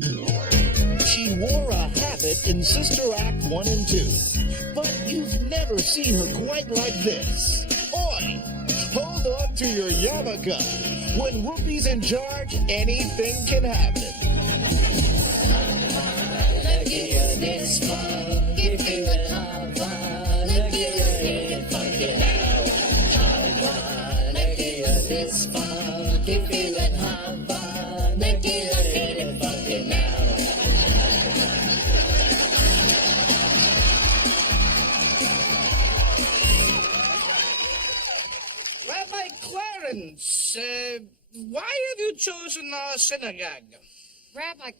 She wore a habit in Sister Act 1 and 2, but you've never seen her quite like this. Oi! Hold on to your yarmulke. When Whoopi's in charge, anything can happen. Look at this funky feeling, Hava. Look at it funky now, Hava. Look at this funky feeling, Hava. Look at it funky now. Rabbi Clarence, why have you chosen our synagogue? Rabbi,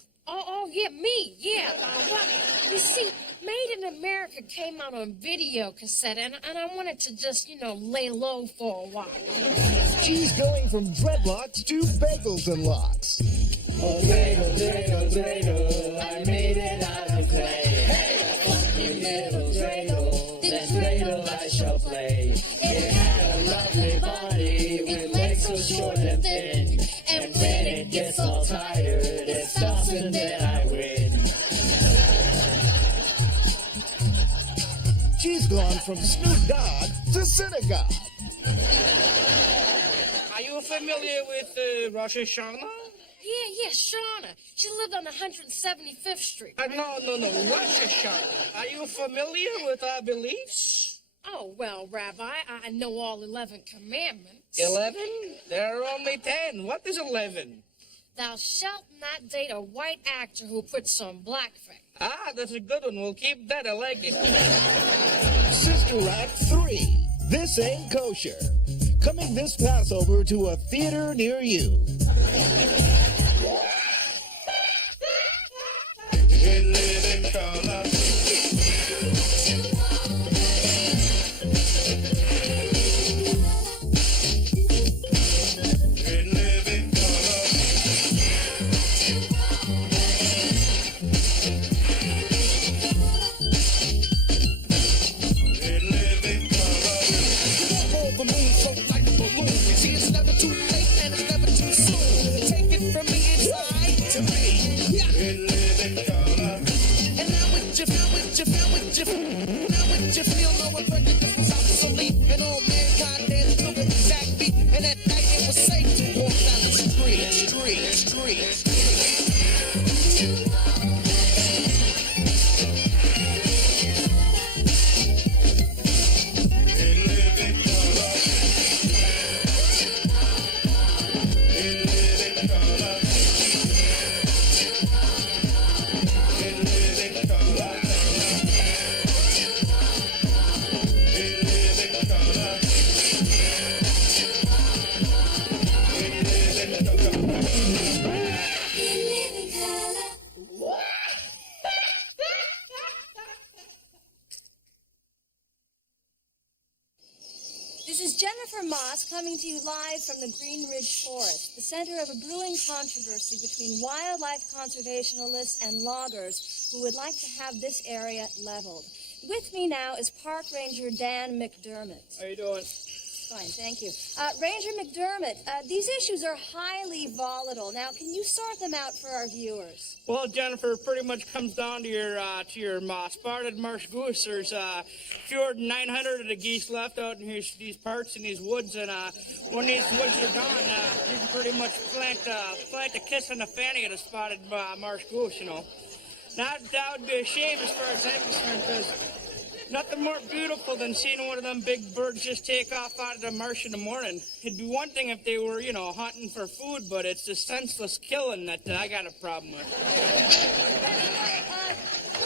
yeah, me, yeah. Well, you see, Made in America came out on video cassette, and I wanted to just, lay low for a while. She's going from dreadlocks to bagels and locks. Oh, dreidel, dreidel, dreidel, I made it out of clay. Hey, funky little dreidel, that dreidel I shall play. It had a lovely body with legs so short and thin. And when it gets all tired, it stops and then I win. She's gone from Snoop Dogg to synagogue. Are you familiar with Rosh Hashanah? Yeah, Shauna. She lived on 175th Street. No, Rosh Hashanah. Are you familiar with our beliefs? Oh, well, Rabbi, I know all 11 commandments. 11? There are only 10. What is 11? Thou shalt not date a white actor who puts on blackface. Ah, that's a good one. We'll keep that. I like it. Sister Act 3. This Ain't Kosher. Coming this Passover to a theater near you. We live in color. This is Jennifer Moss coming to you live from the Green Ridge Forest, the center of a brewing controversy between wildlife conservationists and loggers who would like to have this area leveled. With me now is Park Ranger Dan McDermott. How you doing? Fine, thank you. Ranger McDermott, these issues are highly volatile. Now, can you sort them out for our viewers? Well, Jennifer, it pretty much comes down to your spotted marsh goose. There's fewer than 900 of the geese left out in these parts in these woods, and when these woods are gone, you can pretty much plant a kiss on the fanny of the spotted marsh goose. That would be a shame as far as I'm concerned, because nothing more beautiful than seeing one of them big birds just take off out of the marsh in the morning. It'd be one thing if they were, hunting for food, but it's the senseless killing that I got a problem with. Would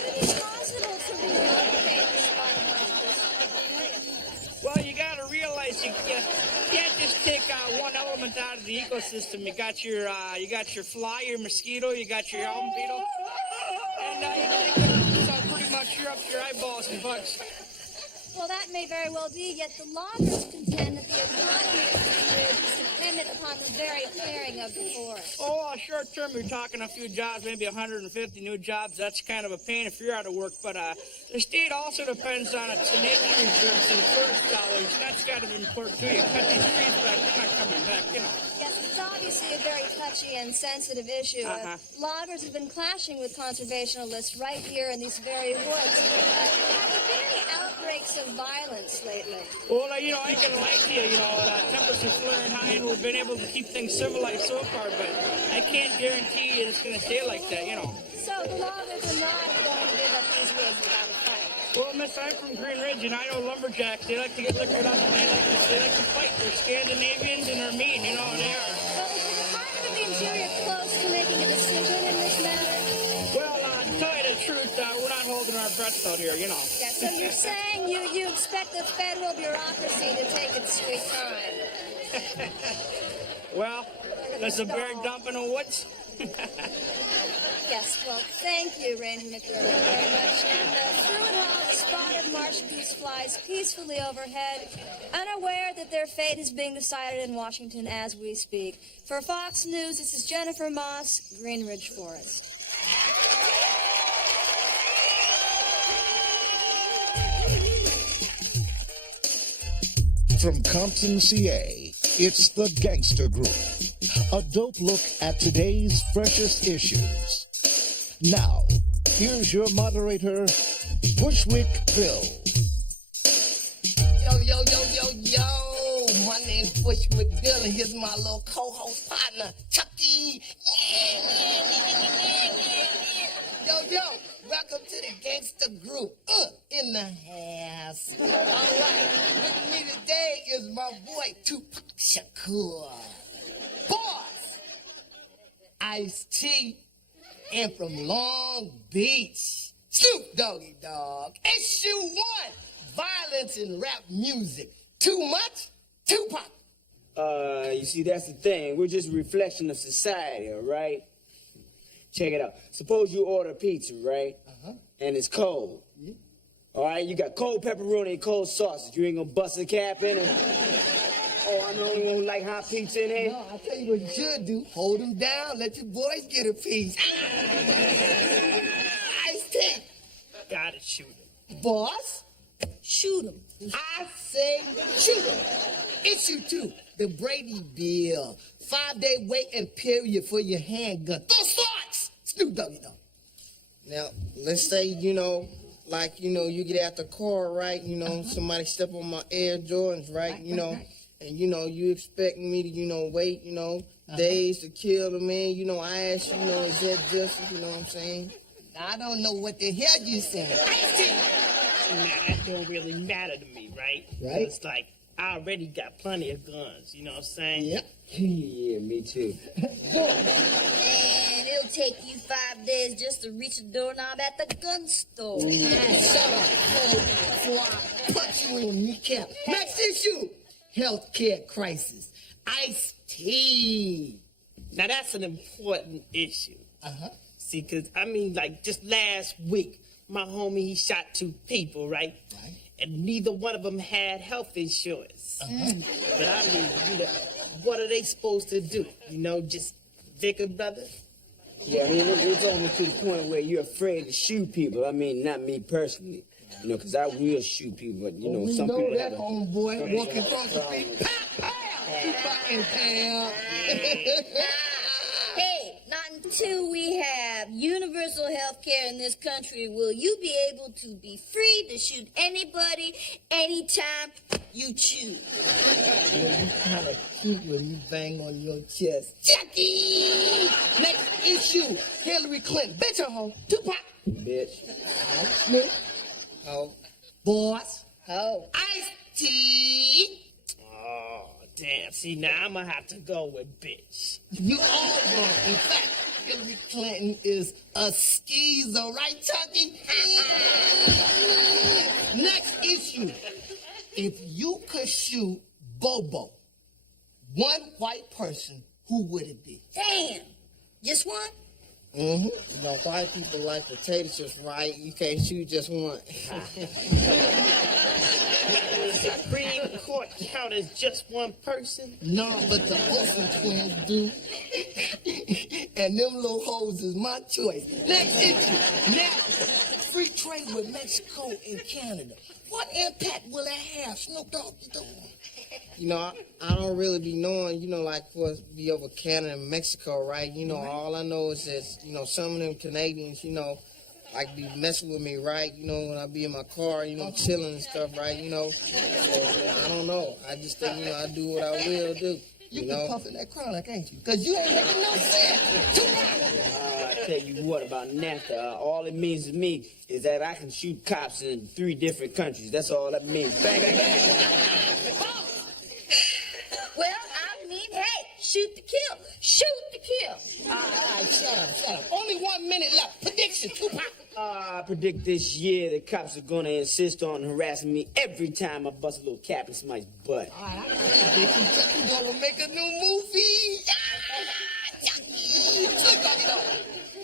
it be possible to relocate the spotted marsh goose? Well, you got to realize you can't just take one element out of the ecosystem. You got your fly, your mosquito, you got your elm beetle, and so pretty much you're up to your eyeballs in bugs. Well, that may very well be, yet the loggers contend that the economy of the ridge is dependent upon the very clearing of the forest. Oh, short term, you're talking a few jobs, maybe 150 new jobs. That's kind of a pain if you're out of work. But the state also depends on its nature reserves and forest dollars. And that's got to be important too. You cut these trees back, they're not coming back, you know. Yes, it's obviously a very touchy and sensitive issue. Loggers have been clashing with conservationists right here in these very woods. Have there been any outbreaks of violence lately? Well, you know, I ain't gonna lie to you, temperatures flaring high and we've been able to keep things civilized so far, but I can't guarantee you it's gonna stay like that, you know. So the loggers are not going to give up these woods without a fight. Well, miss, I'm from Green Ridge, and I know lumberjacks, they like to get liquored up, and they like to fight. They're Scandinavians, and they're mean, you know, they are. Well, is the Department of the Interior close to making a decision in this matter? Well, to tell you the truth, we're not holding our breaths out here, you know. Yeah, so you're saying you expect the federal bureaucracy to take its sweet time? Well, there's a bear dump in the woods. Yes, well, thank you, Ranger McDermott, very much. And through it all, the spotted marsh goose flies peacefully overhead, unaware that their fate is being decided in Washington as we speak. For Fox News, this is Jennifer Moss, Green Ridge Forest. From Compton, CA, it's the Gangster Group. A dope look at today's freshest issues. Now, here's your moderator, Bushwick Bill. Yo. My name's Bushwick Bill, and here's my little co-host partner, Chucky. Yo. Welcome to the Gangster Group. In the house. All right. With me today is my boy, Tupac Shakur. Boss, Ice-T, and from Long Beach, Snoop Doggy Dogg. Issue 1, violence in rap music. Too much? Tupac. You see, that's the thing. We're just a reflection of society, all right? Check it out. Suppose you order pizza, right? And it's cold. Yeah. All right, you got cold pepperoni and cold sausage. You ain't gonna bust a cap in it? Oh, I'm the only one who like hot pizza in here? No, I'll tell you what you should do. Hold them down. Let your boys get a piece. Ice-T. Gotta shoot him. Boss, Shoot 'em. I say shoot 'em. Issue 2, the Brady Bill. 5-day waiting period for your handgun. Those starts! Snoop Doggy Dogg. Now, let's say, you get out the car, right? Somebody step on my Air Jordans, right? And, you expect me to, wait, days to kill the man. I ask you, is that justice? You know what I'm saying? I don't know what the hell you saying. Now, that don't really matter to me, right? Right. It's like, I already got plenty of guns, you know what I'm saying? Yep. Yeah, me too. And it'll take you 5 days just to reach the doorknob at the gun store. Shut up, before I punch you in the kneecap. Next issue, healthcare crisis. Ice-T. Now, that's an important issue. Uh-huh. See, because, just last week, my homie, he shot 2 people, right? Right. And neither one of them had health insurance. But what are they supposed to do? Just vicar, brother? Yeah, it's almost to the point where you're afraid to shoot people. Not me personally. Because I will shoot people, but, we some know people that, have homeboy, walking across the street. Tupac in town. Hey, not until we have universal health care in this country will you be able to be free to shoot anybody, anytime you choose. You kind of cute when you bang on your chest. Jackie! Next issue, Hillary Clinton. Bitch or hoe? Tupac. bitch. Snoop. Oh, Boss. Oh. Ice-T. Oh, damn. See, now I'm going to have to go with bitch. You all wrong. In fact, Hillary Clinton is a schizo, right, Chucky? Next issue. If you could shoot Bobo, one white person, who would it be? Damn. Just one? white people like potato chips, right? You can't shoot just one. The Supreme Court count as just one person? No, but the Olsen twins do. And them little hoes is my choice. Next issue. Now, free trade with Mexico and Canada. What impact will that have, Snoop Dogg? You know, I don't really be knowing, you know, like for us to be over Canada and Mexico, right? You know, all I know is that, you know, some of them Canadians, you know, like be messing with me, right? You know, when I be in my car, you know, chilling and stuff, right? You know, so I don't know. I just think, you know, I do what I will do. You know, been puffing that chronic, ain't you? Because you ain't making no sense. I tell you what about NAFTA. All it means to me is that I can shoot cops in 3 different countries. That's all that means. Bang, bang, bang. Well, I mean, hey, shoot to kill. Shoot to kill. All right, shut up. Only 1 minute left. Prediction, Tupac. I predict this year the cops are gonna insist on harassing me every time I bust a little cap in somebody's butt. All right, I predict you gonna make a new movie.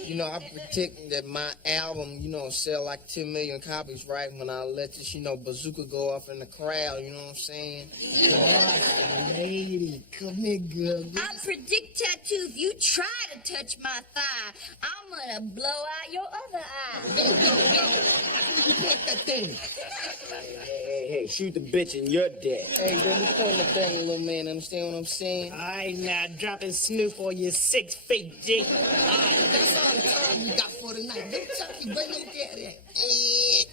you know, I predict that my album, you know, sell like 10 million copies, right? When I let this, you know, bazooka go off in the crowd, you know what I'm saying? Lady, come here, girl. I predict tattoo, if you try to touch my thigh, I'm gonna blow out your other eye. Go. You point that thing. Hey, shoot the bitch and you're dead. Hey, don't be pulling the thing, little man. Understand what I'm saying? All right, now dropping Snoop on your 6 feet, dick. That's all the time you got for tonight. Let Chucky bring them daddy.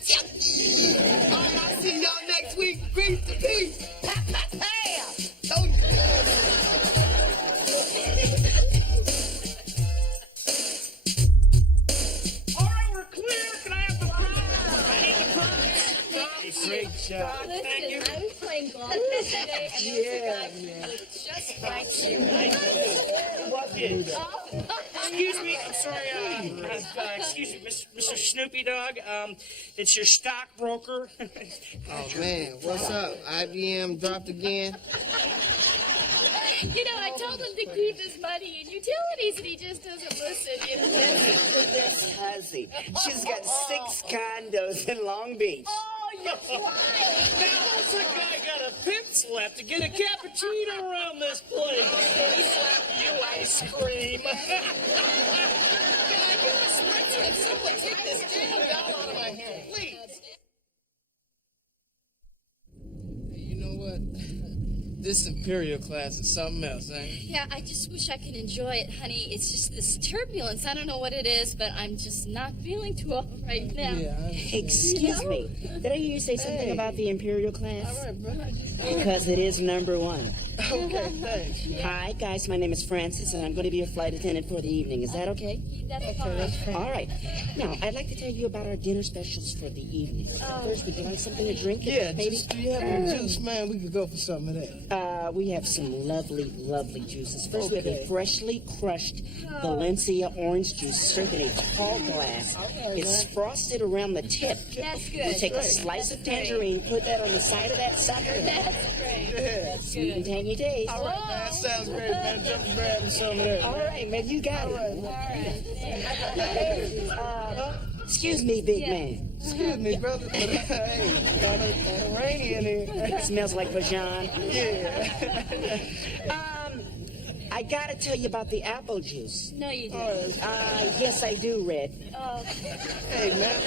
Chucky. All right, I'll see y'all next week. Peace to peace. Told you. All right, we're clear. Can I have the prize? I need the prize. Great job. Thank you. I was playing golf yesterday, and there was a guy just like you. Excuse me. I'm sorry. Excuse me, Mr. Snoopy Dog. It's your stockbroker. Oh, man. What's up? IBM dropped again? You know, I told him to keep his money in utilities, and he just doesn't listen. You know? This hussy. She's got 6 condos in Long Beach. Oh, you're flying. Now, what's a guy got a pimp slap to get a cappuccino around this place? He slapped you ice cream. Can I get a spritzer and someone take this damn bell out of my hand, please? You know what? This Imperial class is something else, ain't it? Yeah, I just wish I could enjoy it, honey. It's just this turbulence. I don't know what it is, but I'm just not feeling too well right now. Excuse me. Did I hear you say something about the Imperial class? All right, brother. Because it is number 1. Okay, thanks. Hi, guys. My name is Francis, and I'm going to be your flight attendant for the evening. Is that okay? That's fine. All right. Now, I'd like to tell you about our dinner specials for the evening. First, would you like something to drink? Yeah, maybe? do you have any juice, man? We could go for some of that. We have some lovely, lovely juices. First, we have Okay. a freshly crushed Valencia orange juice served in a tall glass. It's frosted around the tip. That's You good. take a slice of tangerine, put that on the side of that sucker. That's great. That's Sweet and good. tangy taste. All right, that sounds great, man. Jump and grab me some of that. All right, man, you got it. All right. Excuse me, big man. Excuse me, brother, but hey, kind of rainy in here. It smells like vajan. Yeah. I gotta tell you about the apple juice. No, you All didn't. right. Yes, I do, Red. Hey, man.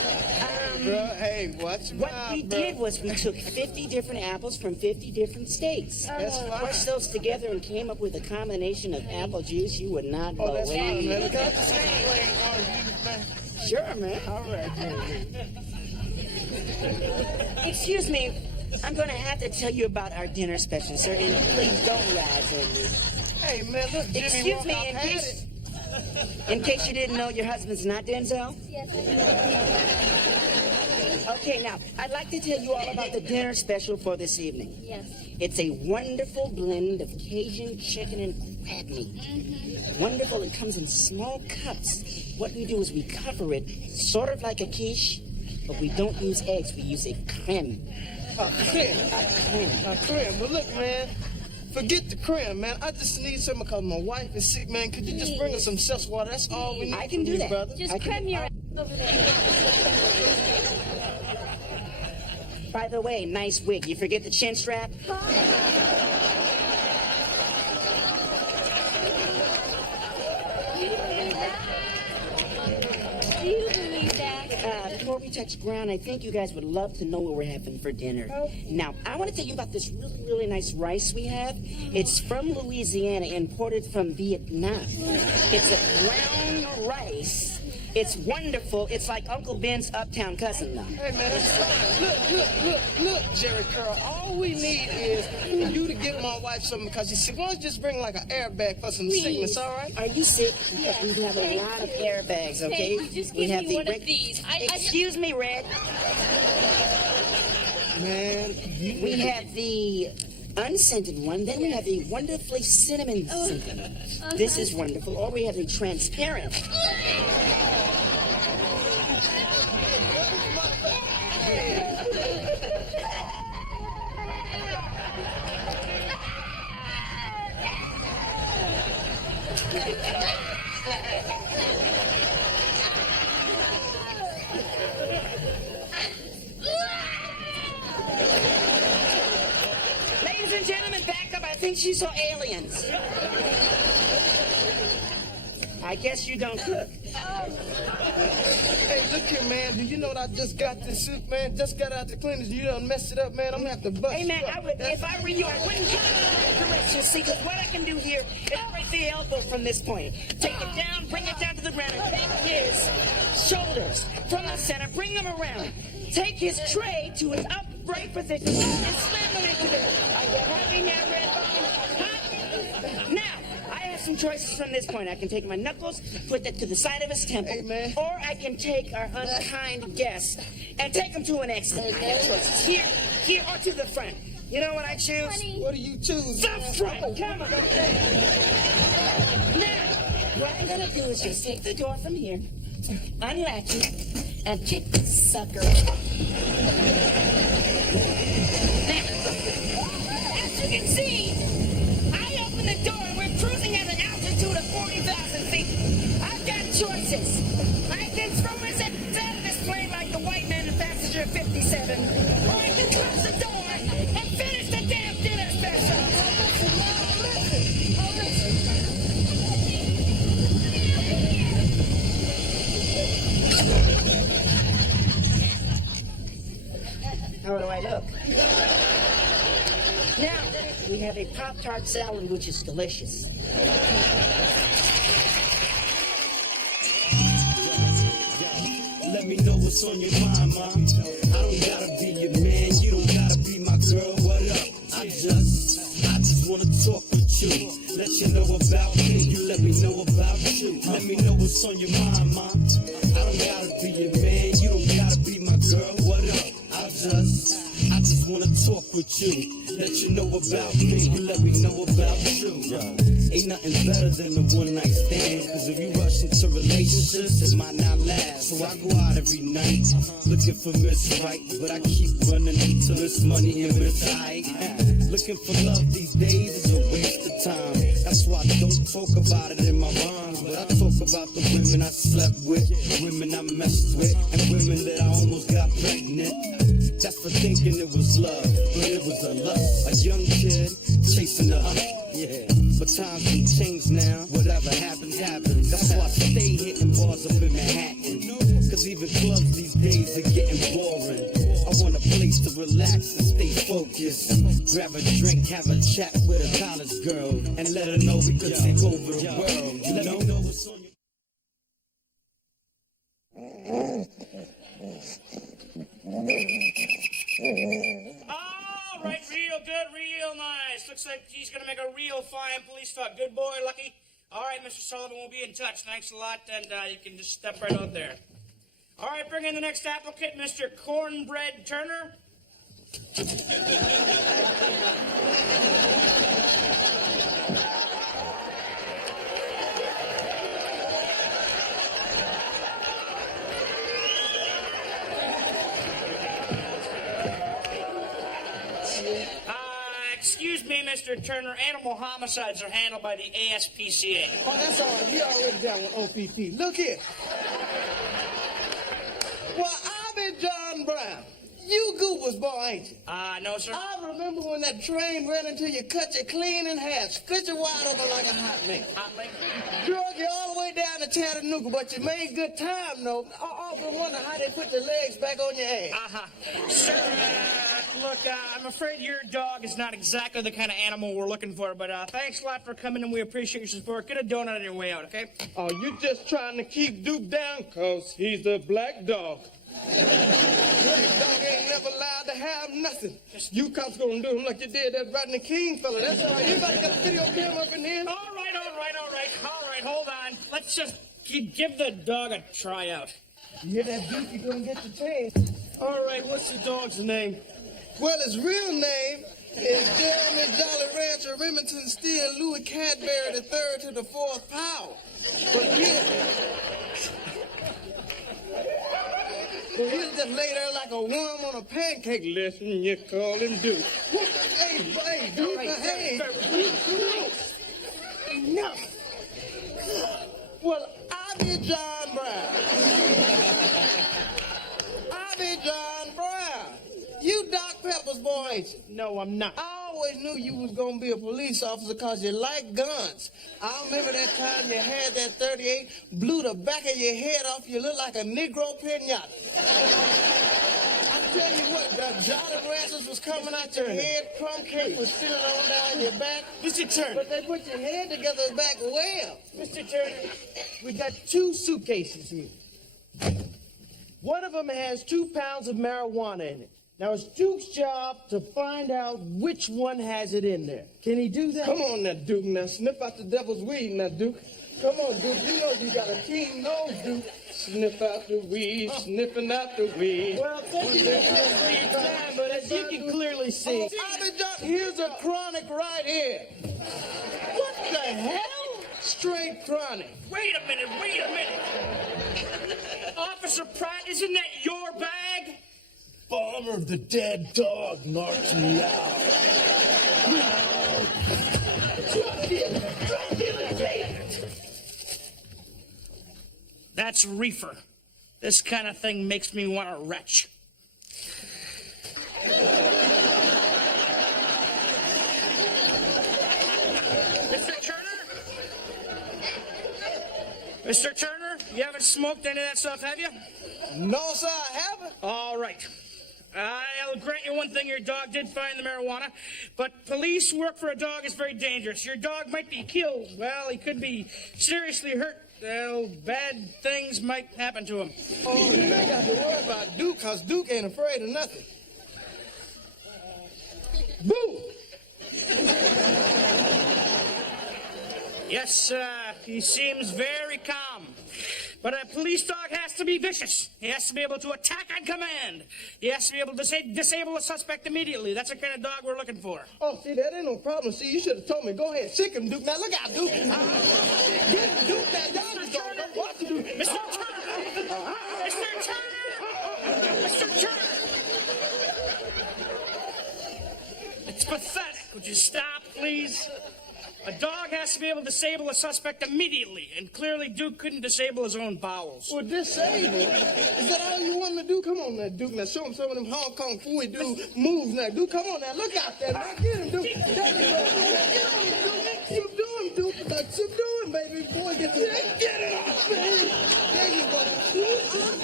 Bro, hey, watch your What mouth, we bro. did was we took 50 different apples from 50 different states. That's fine. Pushed those together and came up with a combination of apple juice you would not Oh, that's fine, believe. man. Look at the same way, orange juice, man. Sure, man. All right, man. Excuse me, I'm gonna have to tell you about our dinner special, sir, and please don't rise on me. Hey, man, look, Jimmy Excuse me, Walker had it. in case you didn't know, your husband's not Denzel? Yes, Okay, now, I'd like to tell you all about the dinner special for this evening. yes. It's a wonderful blend of Cajun chicken and crab meat. Wonderful, it comes in small cups. What we do is we cover it sort of like a quiche, but we don't use eggs, we use a creme. A creme. But look, man, forget the creme, man. I just need something because my wife is sick, man. Could you just bring her some seltz water? That's all we need. I can from do you, that. brother. Just creme your ass over there. By the way, nice wig. You forget the chin strap? Do you believe that? Before we touch ground, I think you guys would love to know what we're having for dinner. Now, I want to tell you about this really, really nice rice we have. It's from Louisiana, imported from Vietnam. It's a brown rice. It's wonderful. It's like Uncle Ben's uptown cousin, though. Hey, man, that's fine. Look, Jerry Curl. All we need is you to get my wife something, because you see, why don't you just bring like an airbag for some sickness, all right? Are you sick? Yes, we have a lot of airbags, okay? Hey, just give me one of these. Excuse me, Red. Man, we have the unscented one, then we have the wonderfully cinnamon scented. This is wonderful. Or we have the transparent. Ladies and gentlemen, back up. I think she saw aliens. I guess you don't cook. Hey, look here, man. Do you know that I just got this suit, man? Just got out the cleaners. You done messed it up, man. I'm gonna have to bust Hey, man, you up. I would, if I were you, I wouldn't correct you. See, because what I can do here is break the elbow from this point. Take it down, bring it down to the ground, and take his shoulders from the center, bring them around. Take his tray to its upright position and slam them into there. Are you happy now, Redbone? Huh? Now, I have some choices from this point. I can take my knuckles, put that to the side of his temple, Hey, man. or I can take our unkind guest and take him to an exit. I have choices here, or to the front. You know what I choose? What do you choose? The front. Come on. Now, what I'm gonna do is just take the door from here, unlatch it, and kick the sucker. Now, as you can see, I open the door and we're cruising at an altitude of 40,000 feet. I've got choices. I can throw us out of this plane like the white man in passenger 57, or I can close the door and finish the damn dinner special. How do I look? Now, we have a Pop-Tart salad, which is delicious. Let me know what's on your mind, ma. I don't gotta be your man, you don't gotta be my girl. What up? I just wanna talk with you. Let you know about me, you let me know about you. Let me know what's on your mind, ma. I don't gotta be your man, you don't gotta be my girl. What up? I just wanna talk with you. Let you know about me, you let me know about you. Ain't nothing better than a one night stand. Cause if you rush into relationships, it might not last. So I go out every night, looking for Miss Right. But I keep running into Miss Money and Miss Right. Looking for love these days is a waste of time. That's why I don't talk about it in my rhymes. But I talk about the women I slept with, women I messed with, and women that I almost got pregnant. That's for thinking it was love, but it was a lust. A young kid chasing a yeah. But times can change now. Whatever happens, happens. That's why I stay hitting bars up in Manhattan. Cause even clubs these days are getting boring. I want a place to relax and stay focused. Grab a drink, have a chat with a college girl, and let her know we could take over the world. You know what's on your All right, real good, real nice. Looks like he's going to make a real fine police dog. Good boy, Lucky. All right, Mr. Sullivan, we'll be in touch. Thanks a lot, and you can just step right out there. All right, bring in the next applicant, Mr. Cornbread Turner. Excuse me, Mr. Turner. Animal homicides are handled by the ASPCA. Oh, that's all right. We already down with OPP. Look here. Well, I be John Brown. You Goober's boy, ain't you? No, sir. I remember when that train ran into you, cut you clean in half, split you wide open like a hot mink. Drug you all the way down to Chattanooga, but you made good time, though. I often wonder how they put your legs back on your ass. Sir, look, I'm afraid your dog is not exactly the kind of animal we're looking for, but thanks a lot for coming, and we appreciate your support. Get a donut on your way out, okay? Oh, you just trying to keep Duke down? Because he's the black dog. Black dog ain't never allowed to have nothing. You cops gonna do him like you did that Rodney King fella. That's all right. Anybody got a video camera up in here? All right, hold on. Let's just give the dog a tryout. You hear that, Duke? You're gonna get your chance. All right, what's the dog's name? Well, his real name is Jeremy Jolly Rancher Remington Steele Louis Cadbury the third to the fourth power. But he'll just lay there like a worm on a pancake. Listen, you call him Duke. Hey, Duke, hey. No. Well, I be John Brown. You Doc Pepper's boy, ain't you? No, I'm not. I always knew you was gonna be a police officer because you like guns. I remember that time you had that 38, blew the back of your head off, you look like a Negro pinata. I tell you what, the Jolly Ranchers was coming out your head, crumb cake was sitting on down your back. Mr. Turner. But they put your head together back well. Mr. Turner, we got 2 suitcases here. One of them has 2 pounds of marijuana in it. Now, it's Duke's job to find out which one has it in there. Can he do that? Come on now, Duke. Now, sniff out the devil's weed now, Duke. Come on, Duke. You know you got a keen nose, Duke. Sniff out the weed, sniffing out the weed. Well, thank you for your time, but as you can clearly see... Here's a chronic right here. What the hell? Straight chronic. Wait a minute. Officer Pratt, isn't that your bag? Bomber of the dead dog knocks me out. That's reefer. This kind of thing makes me want to retch. Mr. Turner, you haven't smoked any of that stuff, have you? No, sir, I haven't. All right. I'll grant you one thing, your dog did find the marijuana, but police work for a dog is very dangerous. Your dog might be killed. Well, he could be seriously hurt. Well, bad things might happen to him. Oh, you ain't got to worry about Duke, because Duke ain't afraid of nothing. Boo! Yes, he seems very calm. But a police dog has to be vicious. He has to be able to attack on command. He has to be able to disable a suspect immediately. That's the kind of dog we're looking for. Oh, see, that ain't no problem. See, you should have told me. Go ahead, sick him, Duke. Now, look out, Duke. Get him, Duke. That dog is going to watch you. Mr. Turner! Mr. Turner! Mr. Turner! It's pathetic. Would you stop, please? A dog has to be able to disable a suspect immediately, and clearly Duke couldn't disable his own bowels. Well, disable? Is that all you want him to do? Come on now, Duke. Now, show him some of them Hong Kong Fooey dude moves now. Duke, come on now. Look out there. Now, get him, Duke. Get him, Duke. Subdue him, Duke. Now, subdue him, baby. Boy, get it off, man. There you go.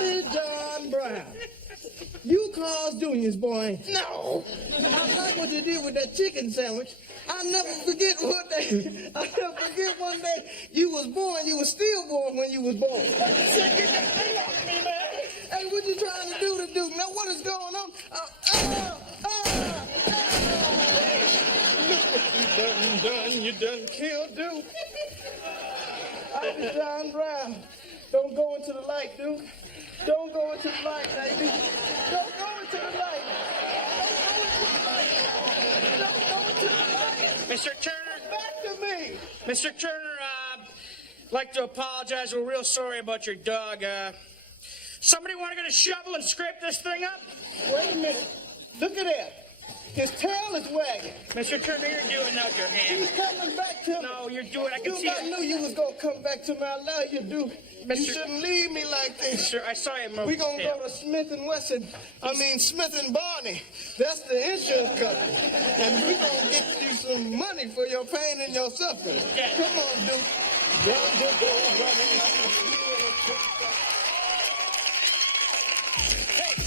I'm John Brown. You Carl's Jr.'s boy. No. I like what you did with that chicken sandwich. I'll never forget one day you was born, you was stillborn when you was born. Hey, what you trying to do to Duke? Now, what is going on? You done killed Duke. I'm John Brown. Don't go into the light, Duke. Don't go into the light, baby. Don't go into the light. Mr. Turner? Back to me. Mr. Turner, I'd like to apologize. We're real sorry about your dog. Somebody want to get a shovel and scrape this thing up? Wait a minute. Look at that. His tail is wagging. Mr. Turner, you're doing that with your hand. He's coming back to me. No, you're doing. I can Duke, see I it. knew you was gonna come back to me. I love you, Duke. You Mr. shouldn't leave me like this. Sir, I saw him move. We gonna go to Smith and Wesson. Smith and Barney. That's the insurance company, and we gonna get you some money for your pain and your suffering. Yeah. Come on, Duke. Don't just go running like a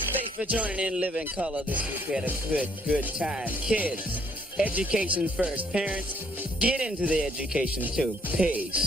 Thanks for joining in Live in Color this week. We had a good time. Kids, education first. Parents, get into the education too. Peace.